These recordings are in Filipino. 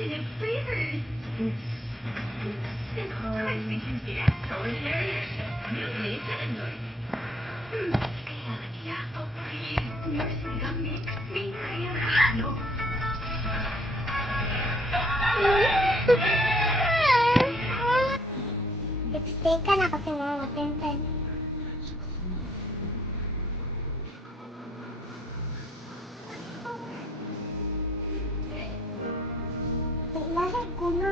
sensitive fingers. And I think you'd be hilarious. Listen. Kaya nagyakaw ko rin. Nursing kami. May ano. Lipstick ka na kasi mga matintin. Lasag ko na.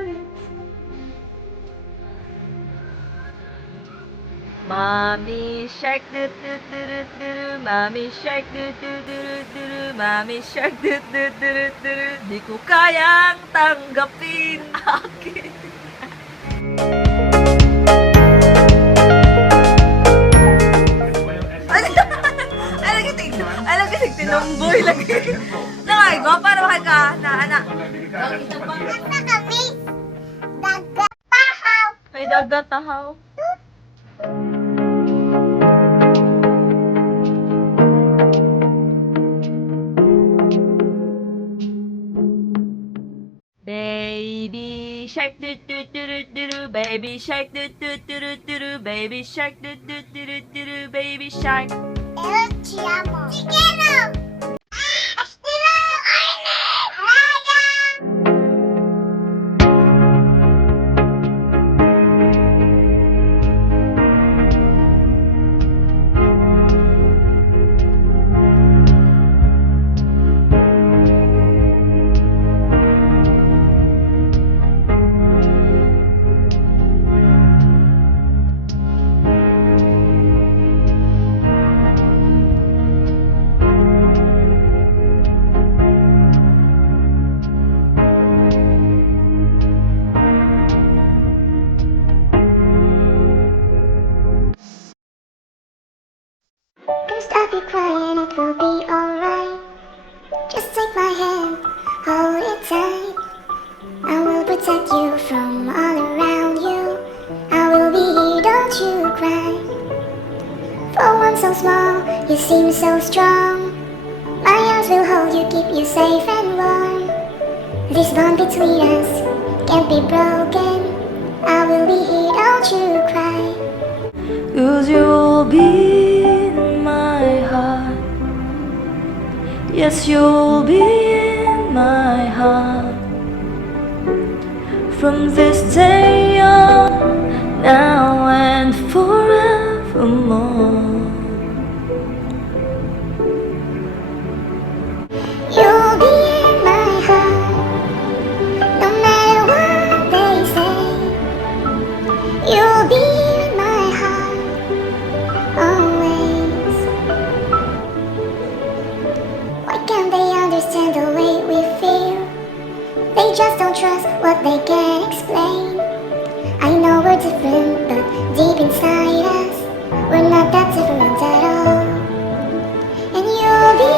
Mommy shark doo doo doo doo doo, mommy shark doo doo doo doo doo, mommy shark doo doo doo doo, di ko kayang tanggapin akin. Alam kasi tinumboy lagi. Nakay ko para makaka na anak. Asa kami? Dagat tahaw. May dagat tahaw. Baby shark doo doo doo doo doo, baby shark doo doo doo doo doo, baby shark doo doo doo doo doo, baby shark. El Chiamo. Chiquero. Estilo Arne. Raya. Don't stop you crying, it will be alright. Just take my hand, hold it tight. I will protect you from all around you. I will be here, don't you cry. For one so small, you seem so strong. My arms will hold you, keep you safe and warm. This bond between us can't be broken. I will be here, don't you cry. 'Cause you'll be in my heart. Yes, you'll be in my heart. From this day on, now and forevermore. You'll be in my heart, no matter what they say. You'll be in my heart, always. Why can't they understand the way we feel? They just don't trust what they can't explain. I know we're different, but deep inside us, we're not that different at all. And you'll be